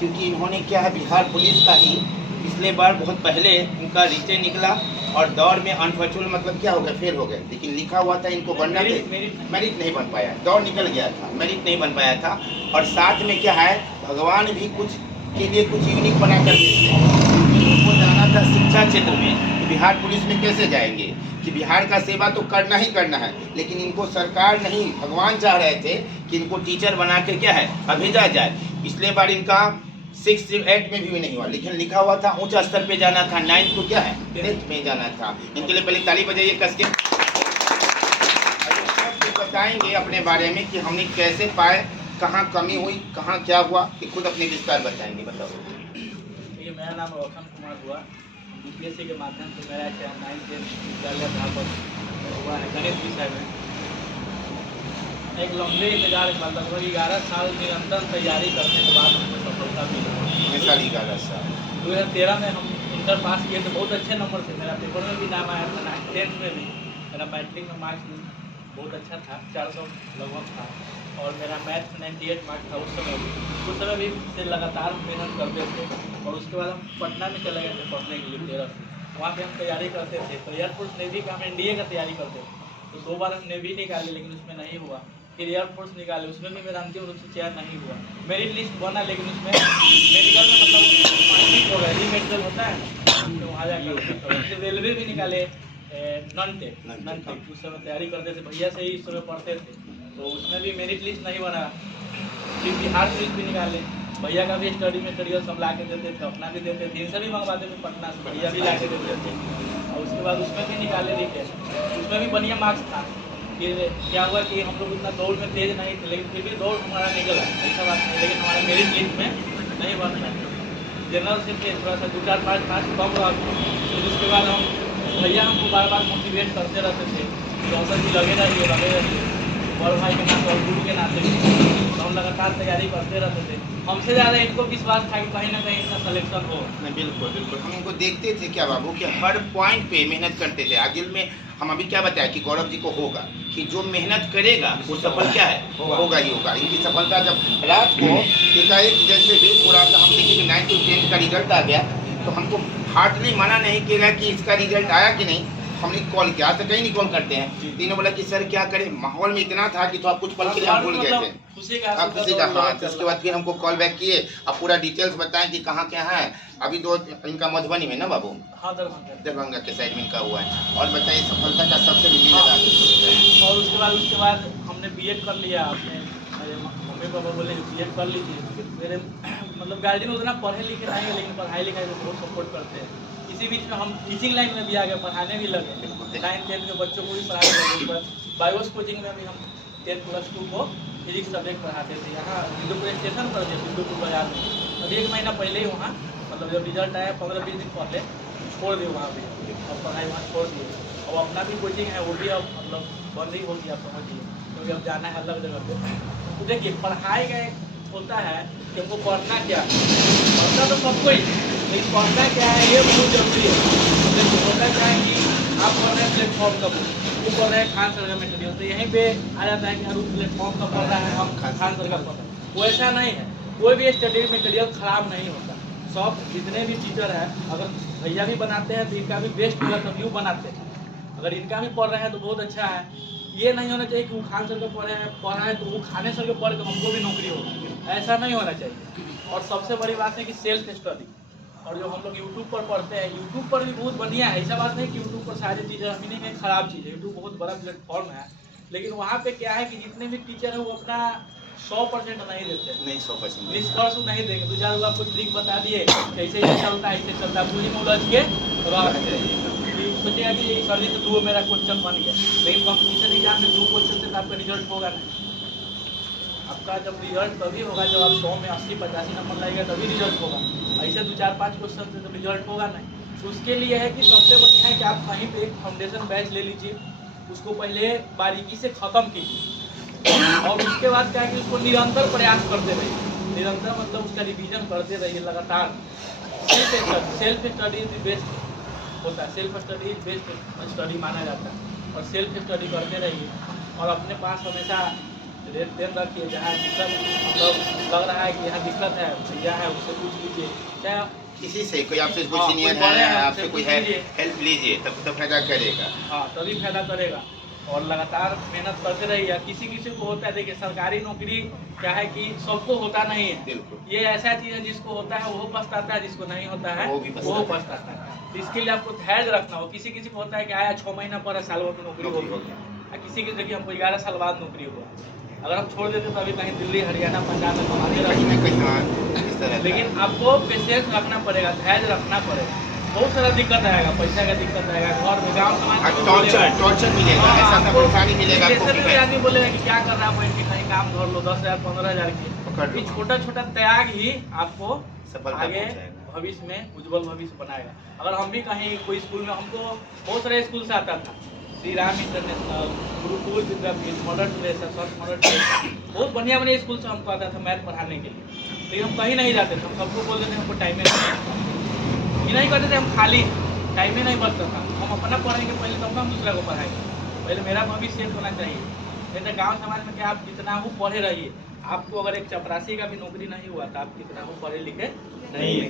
क्योंकि इन्होंने क्या है, बिहार पुलिस का ही पिछले बार बहुत पहले इनका रिटे निकला और दौड़ में अनफॉर्चुनेट मतलब क्या हो गया, फेल हो गए। लेकिन लिखा हुआ था इनको बनना थे, मेरिट नहीं बन पाया, दौड़ निकल गया था, मेरिट नहीं बन पाया था। और साथ में क्या है, भगवान भी कुछ के लिए कुछ यूनिक बना कर देते हैं। इनको जाना था शिक्षा क्षेत्र में, बिहार पुलिस में कैसे जाएंगे कि बिहार का सेवा तो करना ही करना है, लेकिन इनको सरकार नहीं, भगवान चाह रहे थे कि इनको टीचर बना के क्या है भेजा जाए। पिछले बार इनका 6 8 में भी नहीं हुआ, लेकिन लिखा हुआ था ऊंचा स्तर पे जाना था, 9 तो क्या है 10th में जाना था। इनके लिए पहले ताली बजाइए कस के। बताएंगे अपने बारे में कि हमने कैसे पाए, कहाँ कमी हुई, कहाँ क्या हुआ, कि खुद अपने विस्तार बताएंगे। बताओ। देखिए, मेरा नाम रोशन कुमार हुआ। बीपीएससी के माध्यम से मेरा 9th 10th विद्यालय अध्यापक हुआ है गणित विषय में। एक लंबे इंतजार के बाद लगभग 11 साल निरंतर तैयारी करने के बाद हमको सफलता मिली। 11 साल 2013 में हम इंटर पास किए थे, बहुत अच्छे नंबर से। मेरा पेपर में भी नाम आया था, 10th में भी। मेरा मैट्रिक में मार्क्स बहुत अच्छा था, 400 लगभग था। और मेरा मैथ में 98 मार्क्स था उस समय भी से लगातार मेहनत करते थे। और उसके बाद हम पटना में चले गए थे पढ़ने के लिए 13 से। वहाँ पे हम तैयारी करते थे, तो एयरफोर्स नेवी का हम NDA का तैयारी करते थे। तो 2 बार हम नेवी निकाले, लेकिन उसमें नहीं हुआ। फिर एयरफोर्स निकाले, उसमें भी मेरा अंतिम रूप से चयन नहीं हुआ। मेरिट लिस्ट बना, लेकिन उसमें मेडिकल में मतलब हो गया, रीमेडिकल होता है तो वहाँ जाकर। रेलवे भी निकाले, नॉन टेक उस समय तैयारी करते थे, भैया से ही इस समय पढ़ते थे, तो उसमें भी मेरिट लिस्ट नहीं बना। फिर बिहार पुलिस भी निकाले, भैया का भी स्टडी मटेरियल सब ला के देते थे, अपना भी देते थे, इनसे भी मंगवाते थे पटना से, भैया भी ला के देते थे। और उसके बाद उसमें भी निकाले थे, उसमें भी बढ़िया मार्क्स था। फिर क्या हुआ कि हम लोग उतना दौड़ में तेज नहीं थे, लेकिन फिर भी दौड़ हमारा निकला, ऐसा बात नहीं। लेकिन हमारा मेरिट लिस्ट में नहीं बन पाया, जनरल से थे, थोड़ा सा 2 4 5 कम रहा। फिर उसके बाद हम भैया हमको बार बार मोटिवेट करते रहते थे कि अवसर भी लगे रहिए, बड़ भाई के नाते और गुरु के नाते तो हम लगातार तैयारी करते रहते थे। हमसे ज़्यादा इनको विश्वास था कि कहीं ना कहीं इसका सिलेक्शन हो। नहीं, बिल्कुल बिल्कुल, हम इनको देखते थे क्या बाबू कि हर पॉइंट पे मेहनत करते थे। आगे में हम अभी क्या बताया कि गौरव जी को होगा कि जो मेहनत करेगा वो सफल क्या है, होगा ही होगा। इनकी सफलता जब रात को एकाएक जैसे भी पूरा था, हम देखे कि 9 to 10 का रिजल्ट आ गया, तो हमको हार्डली मना नहीं किया कि इसका रिजल्ट आया कि नहीं। हमने कॉल किया, आज तक कहीं नहीं कॉल करते हैं। तीनों बोला कि सर क्या करें, माहौल में इतना था कि तो आप कुछ पल के लिए हम भूल गए थे, खुशी का हाथ। उसके बाद फिर हमको कॉल बैक किए, अब पूरा डिटेल्स बताएं कि कहाँ क्या है। अभी 2 इनका मधुबनी में ना बाबू, हाँ, दरभंगा के साइड में इनका हुआ है। और बताइए सफलता का सबसे और उसके बाद हमने BEd कर लिया। अपने मेरे मम्मी पापा बोले BEd कर लीजिए। मेरे मतलब गार्जियन उतना पढ़े लिखे नहीं है, लेकिन पढ़ाई लिखाई में बहुत सपोर्ट करते हैं। इसी बीच में हम टीचिंग लाइन में भी आ गए, पढ़ाने भी लगे। 9th 10th के बच्चों को भी पढ़ाने लगे। बायोस कोचिंग में भी हम 10+2 को फिजिक्स सब्जेक्ट पढ़ाते थे। यहाँ बिंदुपुर स्टेशन पर थे, बिंदुपुर बाजार में। अभी 1 महीना पहले ही वहाँ मतलब जब रिजल्ट आया 15-20 दिन पहले छोड़ दिए वहाँ भी, और पढ़ाई वहाँ छोड़ दिए। और अपना भी कोचिंग है, वो भी अब मतलब बंद ही हो गया, समझिए, क्योंकि अब जाना है अलग जगह पे। तो देखिए, पढ़ाई का एक होता है कि हमको पढ़ना क्या है, पढ़ना तो सबको ही, लेकिन पढ़ना क्या है ये बहुत जरूरी है। देखिए, होता क्या है कि आप पढ़ रहे हैं प्लेटफॉर्म का बुक, वो पढ़ रहे हैं खान सर का मटेरियल, तो यहीं पे आ जाता है कि यार प्लेटफॉर्म का पढ़ रहा है, हम खान सर का पढ़ रहे हैं। वो ऐसा नहीं है, कोई भी स्टडी मटेरियल खराब नहीं होता। सब जितने भी टीचर हैं, अगर भैया भी बनाते हैं तो इनका भी बेस्ट होगा, तभी वो बनाते हैं। अगर इनका भी पढ़ रहे हैं तो बहुत अच्छा है। ये नहीं होना चाहिए कि वो खान सर के पढ़ा है तो वो खाने सर के पढ़ के हमको भी नौकरी होगी, ऐसा नहीं होना चाहिए। और सबसे बड़ी बात है कि सेल्फ स्टडी। और जो हम लोग यूट्यूब पर पढ़ते हैं, यूट्यूब पर भी बहुत बढ़िया है, ऐसा बात नहीं कि यूट्यूब पर सारी चीज़ें हम नहीं में खराब चीज़ है। यूट्यूब बहुत बड़ा प्लेटफॉर्म है, लेकिन वहाँ पे क्या है कि जितने भी टीचर हैं वो अपना 100% नहीं देते, नहीं 100% निष्कर्ष नहीं देंगे। 2-4 लोग आपको ट्रिक बता दिए, कैसे ये चलता है, ऐसे चलता है, पूरी में उलझ के रह जाइए। सोचेगा कि सर जी तो 2 मेरा क्वेश्चन बन गया, लेकिन कंपटीशन एग्जाम में 2 क्वेश्चन से तो आपका रिजल्ट होगा नहीं। आपका जब रिजल्ट तभी होगा जब आप 100 में 80-85 नंबर लाएगा, तभी रिजल्ट होगा। ऐसे 2-4-5 क्वेश्चन से तो रिजल्ट होगा नहीं। तो उसके लिए है कि सबसे बढ़िया है कि आप कहीं पे एक फाउंडेशन बैच ले लीजिए, उसको पहले बारीकी से ख़त्म कीजिए, और उसके बाद क्या है कि उसको निरंतर प्रयास करते रहिए। निरंतर मतलब उसका रिवीजन करते रहिए लगातार। Self study is the best होता है, self study is best study माना जाता है। और सेल्फ स्टडी करते रहिए, और अपने पास हमेशा देन रखिए, जहाँ दिक्कत मतलब लग रहा है कि यहाँ दिक्कत है, भैया है उससे पूछ लीजिए, चाहे किसी से, कोई आपसे कोई हाँ, सीनियर कोई बड़े है, हैं, आपसे उनसे कोई पूछ है, लीजिए। हेल्प लीजिए, तब तो फायदा करेगा। हाँ, तभी फायदा करेगा। और लगातार मेहनत करते रहिए। किसी किसी को होता है, देखिए सरकारी नौकरी क्या है कि सबको होता नहीं है, बिल्कुल। ये ऐसा चीज़ है जिसको होता है वो पछताता है, जिसको नहीं होता है वो भी वो पछताता पछताता है। तो इसके लिए आपको धैर्य रखना हो। किसी किसी को होता है कि आया 6 महीना पर साल भर की नौकरी हो गई, और किसी की देखिए हमको 11 साल बाद नौकरी हुआ। अगर हम छोड़ देते तो अभी कहीं दिल्ली, हरियाणा, पंजाब में कमाते कहीं रहते। ना कहीं हाँ, इस तरह लेकिन आपको पेशेंस रखना पड़ेगा, धैर्य रखना पड़ेगा। बहुत सारा दिक्कत आएगा, पैसा का दिक्कत आएगा, घर में गाँव समाज में टॉर्चर मिलेगा, ऐसा सब परेशानी मिलेगा आपको जैसे कि भी आदमी बोलेगा कि क्या कर रहा है बैठ के, कहीं काम धर लो 10,000 15,000 पकड़ की। लो। ये छोटा छोटा त्याग ही आपको सफलता आगे पहुंचाएगा। भविष्य में उज्जवल भविष्य बनाएगा। अगर हम भी कहीं कोई स्कूल में, हमको बहुत सारे स्कूल से आता था, श्री राम इंटरनेशनल, गुरुकुल विद्यापीठ, मॉडर्न टेरेसा, संत मॉडर्न टेरेसा, बहुत बढ़िया बढ़िया स्कूल से हमको आता था मैथ पढ़ाने के लिए। लेकिन हम कहीं नहीं जाते थे, हम सबको बोल देते हमको टाइम ही नहीं करते थे, हम खाली टाइम ही नहीं बचता था। हम अपना पढ़ेंगे पहले, तब हम दूसरा को पढ़ाएंगे। पहले मेरा भविष्य सेट होना चाहिए। जैसे गांव समाज में क्या, आप जितना हो पढ़े रहिए। आपको अगर एक चपरासी का भी नौकरी नहीं हुआ तो आप कितना हो पढ़े लिखे नहीं है।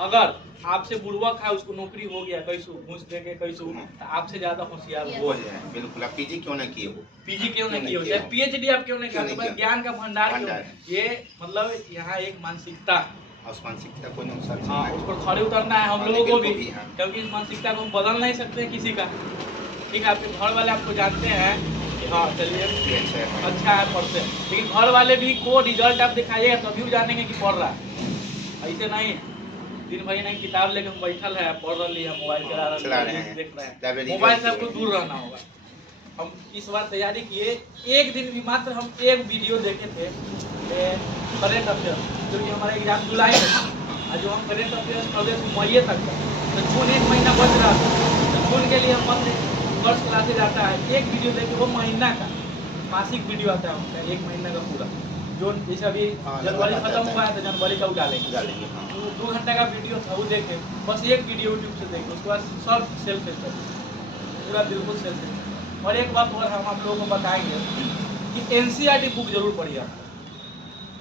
अगर आपसे बुड़वक है, उसको नौकरी हो गया कैसू, घूस दे के कैसू, तो आपसे ज्यादा होशियार वो है। बिल्कुल, आप पीजी क्यों ना किए हो, पीजी क्यों नहीं किए हो, चाहे पीएचडी आप क्यों नहीं किए, ज्ञान का भंडार क्यों। ये मतलब यहाँ एक मानसिकता, उस मानसिकता को नुकसान। हाँ, उस पर खड़े उतरना है हम लोगों को भी, हाँ। क्योंकि इस मानसिकता को हम बदल नहीं सकते किसी का। ठीक है, आपके घर वाले आपको जानते हैं कि हाँ चलिए अच्छा है, पढ़ते हैं, लेकिन घर वाले भी को रिजल्ट आप दिखाइएगा तभी वो जानेंगे कि पढ़ रहा है। ऐसे नहीं दिन भर नहीं किताब लेकर हम बैठल है, पढ़ रही है, मोबाइल चला रहे हैं, देख रहे हैं, मोबाइल से आपको दूर रहना होगा। हम इस बार तैयारी किए, एक दिन भी मात्र हम एक वीडियो देखे थे करेंट अफेयर, जो कि हमारा एग्जाम जुलाई में था, और जो हम करेंट अफेयर पढ़े थे मई तक का, तो जून 1 महीना बच रहा था, तो जून के लिए हम फर्स्ट क्लासेज आता है, एक वीडियो देखे, वो महीना का मासिक वीडियो आता है उनका, 1 महीना का पूरा। जून जैसे अभी जनवरी खत्म हुआ है तो जनवरी का डालेंगे, 2 घंटे का वीडियो था, वो देखे, बस एक वीडियो यूट्यूब से देखे, उसके बाद सब सेल्फ स्टडी, पूरा बिल्कुल सेल्फ स्टडी। और एक बात और हम आप लोगों को बताएंगे कि एनसीईआरटी बुक जरूर पढ़िए आप,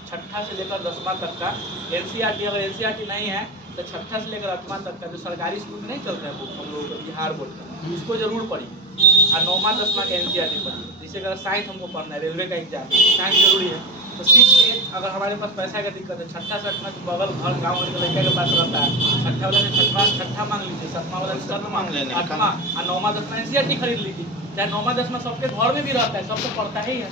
छठा से लेकर 10वां तक का एनसीईआरटी। अगर एनसीईआरटी नहीं है तो छठा से लेकर 8वां तक का जो सरकारी स्कूल में नहीं चलता है बुक हम लोगों को, बिहार बोर्ड का, उसको जरूर पढ़िए। और 9वां 10वां का एनसीईआरटी पढ़िए। जैसे अगर साइंस हमको पढ़ना है, रेलवे का एग्जाम, साइंस जरूरी है, तो सीख के अगर हमारे पास पैसा का दिक्कत है, छठा से 8वां बगल घर गाँव वाले लड़का के पास रहता है, छठा वाला ने छठा मांग लीजिए, 7वां वाला ने 7वां मांग लेना, 8वां और 9वां 10वां एनसीईआरटी खरीद लीजिए। चाहे 9वां 10वां सबके घर में भी रहता है, सब तो पढ़ता ही है,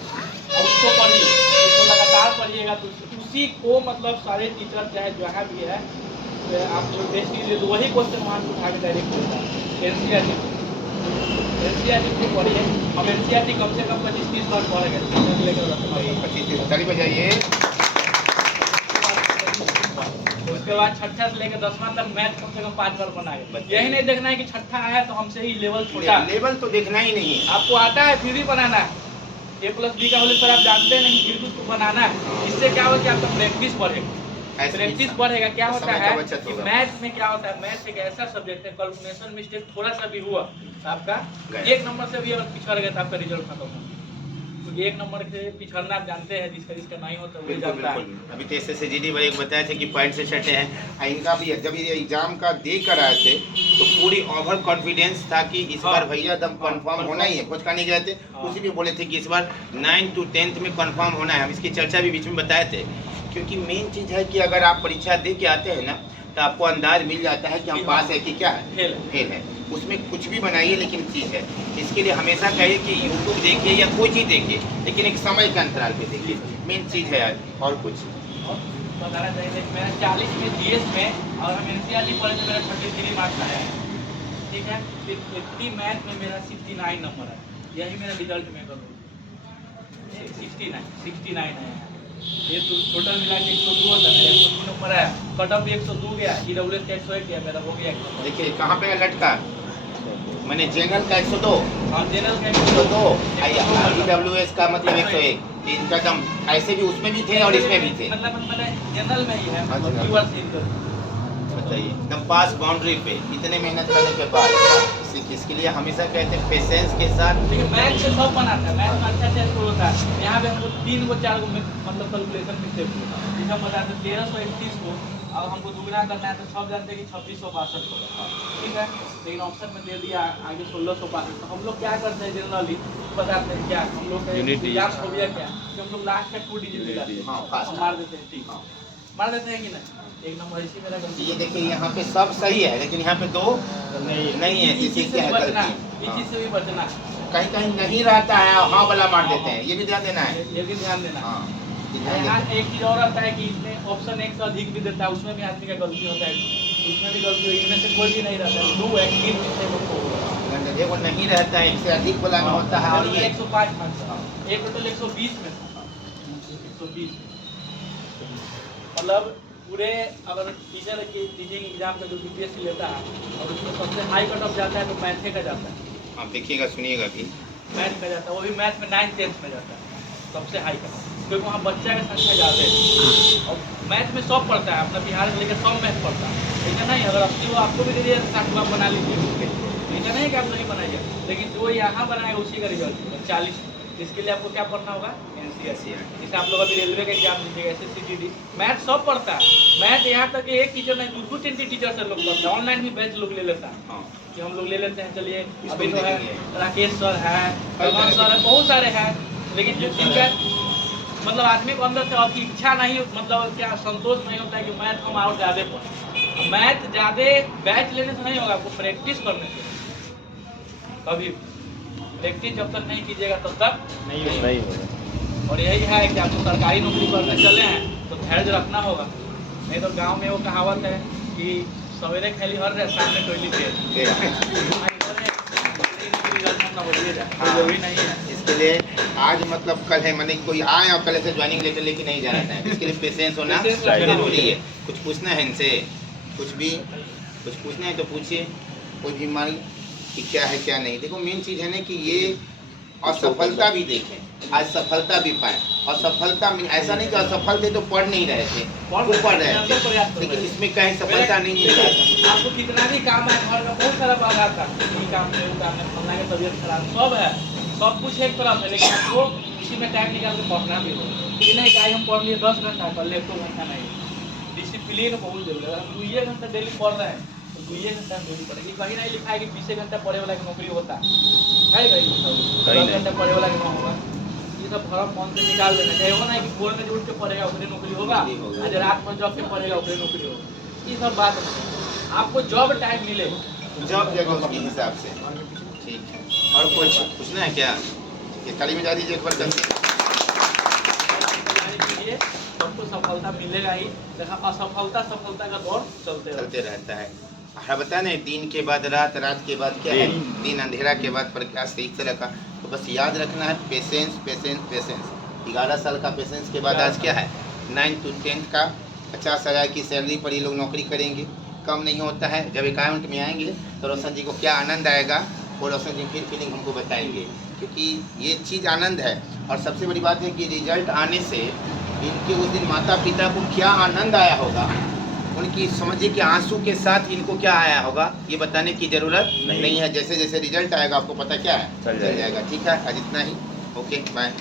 और उसको पढ़िए, उसको लगातार पढ़िएगा तो उसी को मतलब सारे टीचर चाहे जहाँ भी है तो आप जो टेस्ट कीजिए तो वही क्वेश्चन वहाँ से उठा के डायरेक्ट देता है। एनसीईआरटी को पढ़िए, हम एनसीईआरटी कम से कम 25-30 बार पढ़ेंगे लेकर 25 तारीख बजाइए। उसके बाद छठा से लेकर 10वां तक मैथ कम से कम 5 बार बनाएगा। यही नहीं देखना है कि छठा आया तो हमसे ही लेवल छोटा, लेवल तो देखना ही नहीं, आपको आता है फिर भी बनाना है। a+b का होल स्क्वायर आप जानते नहीं, फिर भी उसको बनाना है। इससे क्या होगा कि आपका प्रैक्टिस बढ़ेगा, प्रैक्टिस बढ़ेगा। क्या होता है कि मैथ में क्या होता है, मैथ एक ऐसा सब्जेक्ट है, कैलकुलेशन मिस्टेक थोड़ा सा भी हुआ तो आपका 1 नंबर से भी अगर पिछड़ गया तो आपका रिजल्ट खत्म होगा। क्योंकि 1 नंबर से पिछड़ना आप जानते हैं, जिसका नहीं होता वही जानता है। अभी तो SSGD भाई बताए थे कि पॉइंट से छठे हैं, इनका भी जब ये एग्जाम का दे कर आए थे तो पूरी ओवर कॉन्फिडेंस था कि इस बार भैया दम कंफर्म होना ही है। खोज करने गए थे, उसी भी बोले थे कि इस बार 9 to 10th में कंफर्म होना है। हम इसकी चर्चा भी बीच में बताए थे, क्योंकि मेन चीज़ है कि अगर आप परीक्षा दे के आते हैं ना तो आपको अंदाज मिल जाता है कि हम पास है कि क्या है, फेल है। उसमें कुछ भी बनाइए लेकिन चीज़ है, इसके लिए हमेशा कहिए कि यूट्यूब देखिए या कोई चीज़ देखिए, लेकिन एक समय के अंतराल पे देखिए, मेन चीज़ है यार। और कुछ बताना चाहिए, मेरा 40 में GS में और हम एनसीईआरटी पढ़े तो मेरा 33 मार्क्स आया है, ठीक है। फिर 50 मैथ में मेरा 69 नंबर है, यही मेरा रिजल्ट में करूँ 69 है। ये तो टोटल मिला के 102 होता है, 102 नंबर है, कट ऑफ भी 102 गया, EWS का 101 गया, मेरा हो गया 100। देखिए कहाँ पे लटका, मैंने जनरल का 102, हाँ जनरल का 102, EWS का मतलब 101, इनका दम ऐसे भी उसमें भी थे और इसमें भी थे, मतलब जनरल में ही है। बताइए एकदम पास बाउंड्री पे इतने मेहनत करने के बाद इसके लिए हमेशा कहते हैं पेशेंस के साथ। लेकिन मैथ से सब बनाता है, मैथ में अच्छा स्कोर होता है। यहाँ पे हमको 3 को 4 को मतलब कैलकुलेशन मिस्टेक हुआ, जिसे हम बताते 1331 को अब हमको दुगना करना है तो सब जानते हैं कि 2662 होगा, ठीक है। लेकिन ऑप्शन में दे दिया आगे 1662। तो हम लोग क्या करते हैं जनरली बताते हैं क्या हम लोग एग्जाम हो गया क्या कि हम लोग लास्ट में 2 डिजिट लगाते हैं, हम मार देते हैं, ठीक मार देते हैं कि नहीं। एक नंबर इसी मेरा गलती। ये देखिए यहाँ पे सब सही है लेकिन यहाँ पे 2 नहीं है, इस चीज से भी बचना, इस चीज से भी बचना। कहीं कहीं नहीं रहता है, हाँ वाला मार देते हैं, ये भी ध्यान देना है। ये भी ध्यान देना। हाँ यहाँ एक चीज और आता है कि इसमें ऑप्शन 1 से अधिक भी देता है, उसमें भी आदमी का गलती होता है, उसमें भी गलती होगी। इनमें से कोई भी नहीं रहता है, 2 है 3 मिस्टेक होगा, देखो नहीं रहता है, इससे अधिक वाला में होता है। और ये 105 मार्क्स, एक टोटल 120 में 120 मतलब पूरे अगर टीचर की टीचिंग एग्जाम का जो बीपीएससी लेता है और उसमें सबसे हाई कट ऑफ जाता है तो मैथ का जाता है। आप देखिएगा सुनिएगा भी, मैथ का जाता है, वो भी मैथ में 9th 10th में जाता है सबसे हाई कट, क्योंकि वहाँ बच्चा की संख्या ज़्यादा है और मैथ में सब पढ़ता है, अपना बिहार से लेकर सब मैथ पढ़ता है। ऐसा नहीं अगर अपनी वो आपको भी दे दिए 60 आप बना लीजिए, ऐसा नहीं कि आप नहीं बनाइए, लेकिन जो यहाँ बनाएगा उसी का रिजल्ट होगा 40। इसके लिए आपको क्या पढ़ना होगा, NCERT। जैसे आप लोग अभी रेलवे का एग्जाम दीजिएगा, SSC मैथ सब पढ़ता है। मैथ यहाँ तक कि एक टीचर नहीं 2-3 टीचर से लोग पढ़ता है, ऑनलाइन भी बैच लोग ले लेता है कि हम लोग ले लेते हैं। चलिए अभी तो है राकेश सर है, भगवान सर है, बहुत सारे हैं, लेकिन जो जिनका मतलब आदमी को अंदर से आपकी इच्छा नहीं, मतलब क्या संतोष नहीं होता है कि मैथ हम और ज़्यादा पढ़ें। मैथ ज़्यादा बैच लेने से नहीं होगा, आपको प्रैक्टिस करने से। कभी प्रैक्टिस जब तक नहीं कीजिएगा तब तक नहीं होगा। और यही है कि आपको सरकारी नौकरी करने चले हैं तो धैर्य रखना होगा, नहीं तो गांव में वो कहावत है कि सवेरे खेली हर रहे शाम में टोली दे, जरूरी नहीं है। इसके लिए आज मतलब कल है, मैंने कोई आए और कल से ज्वाइनिंग लेटर लेके नहीं जाना है, इसके लिए पेशेंस होना जरूरी है। कुछ पूछना है इनसे, कुछ पूछना है तो पूछिए, कोई भी मान कि क्या है क्या नहीं। देखो मेन चीज़ है ना कि ये असफलता भी देखें, आज सफलता भी पाए। और सफलता में ऐसा नहीं कि असफल थे तो पढ़ नहीं रहे थे, वो पढ़ रहे थे, लेकिन इसमें कहीं सफलता नहीं मिल रहा था। आपको कितना भी काम है, घर में बहुत सारा बात आता है, ये काम है वो काम है, फलना की तबीयत खराब सब है, सब कुछ एक तरफ है, लेकिन आपको इसी में टाइम निकाल के पढ़ना भी हो कि नहीं। गाय हम पढ़ लिए 10 घंटा, कल 1 घंटा नहीं। डिसिप्लिन बहुत जरूरी है। अगर 2 घंटा डेली पढ़ रहे हैं तो 2 घंटा डेली पढ़ेगी। कहीं नहीं लिखा है कि 20 घंटा पढ़े वाला की नौकरी होता है, कहीं 10 घंटा पढ़े वाला की नौकरी होगा। ये सब भरम मन से निकाल देना चाहिए। वो नहीं कि भोर में उठ के पढ़ेगा उसकी नौकरी होगा, आज रात में जॉब के पढ़ेगा उसकी नौकरी होगा, ये सब बात नहीं। आपको जॉब टाइम मिले, जॉब जगह उसके हिसाब से, ठीक है। और कुछ पूछना है क्या? ये ताली में जा दीजिए एक बार करके। सबको सफलता मिलेगा ही, देखा असफलता सफलता का दौर चलते रहता है। हाँ बता नहीं, दिन के बाद रात, रात के बाद क्या है, दिन अंधेरा के बाद प्रकाश, इस तरह का। तो बस याद रखना है पेशेंस पेशेंस पेशेंस। 11 साल का पेशेंस के बाद आज क्या है, 9th to 10th का 50,000 की सैलरी पर ये लोग नौकरी करेंगे, कम नहीं होता है। जब अकाउंट में आएंगे तो रोशन जी को क्या आनंद आएगा, और रोशन जी फिर फीलिंग हमको बताएंगे, क्योंकि ये चीज़ आनंद है। और सबसे बड़ी बात है कि रिजल्ट आने से इनके उस दिन माता पिता को क्या आनंद आया होगा, उनकी समझिए कि आंसू के साथ इनको क्या आया होगा, ये बताने की ज़रूरत नहीं है। जैसे जैसे रिजल्ट आएगा आपको पता क्या है, चल जाएगा। ठीक है, आज इतना ही, ओके बाय।